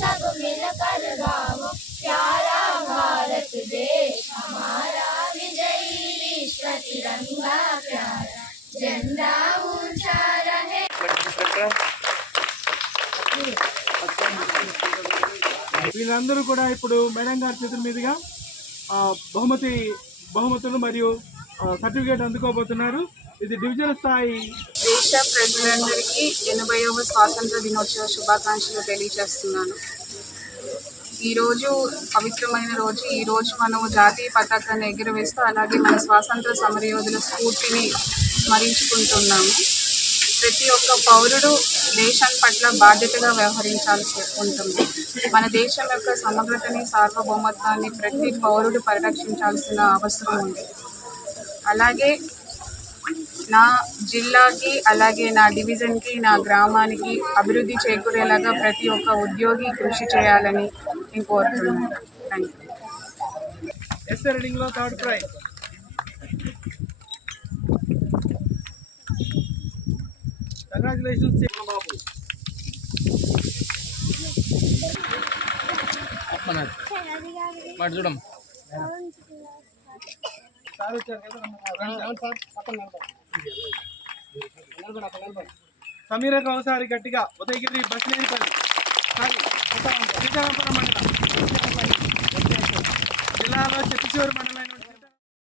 सब मिलकर गाओ प्यारा भारत देश हमारा, विजयी विश्व तिरंगा प्यारा, झंडा ऊंचा रहे। వీళ్ళందరూ కూడా ఇప్పుడు మేడం గారి చేతుల మీదుగా బహుమతులు మరియు సర్టిఫికేట్ అందుకోబోతున్నారు. ఇది డివిజన్ స్థాయి. దేశ ప్రజలందరికీ 80వ స్వాతంత్ర దినోత్సవ శుభాకాంక్షలు తెలియజేస్తున్నాను. ఈరోజు పవిత్రమైన రోజు. ఈరోజు మనము జాతీయ పతాకాన్ని ఎగురవేస్తూ అలాగే మన స్వాతంత్ర సమరయోధుల స్ఫూర్తిని స్మరించుకుంటున్నాము. ప్రతి ఒక్క పౌరుడు దేశం పట్ల బాధ్యతగా వ్యవహరించాల్సి ఉంటుంది. మన దేశం యొక్క సమగ్రతని, సార్వభౌమత్వాన్ని ప్రతి పౌరుడు పరిరక్షించాల్సిన అవసరం ఉంది. అలాగే నా జిల్లాకి, అలాగే నా డివిజన్కి, నా గ్రామానికి అభివృద్ధి చేకూరేలాగా ప్రతి ఒక్క ఉద్యోగి కృషి చేయాలని నేను కోరుతున్నాను. Thank you. రీడింగ్లో థర్డ్ ప్రైజ్. కంగ్రాచులేషన్స్ బాబు. చూడం సార్ వచ్చారు కదా. సమీరకు ఒకసారి గట్టిగా. ఉదయగిరి బస్లేనిపల్లి శ్రీకాకుళం మండలం జిల్లాలో చెట్టుచూరు మండలం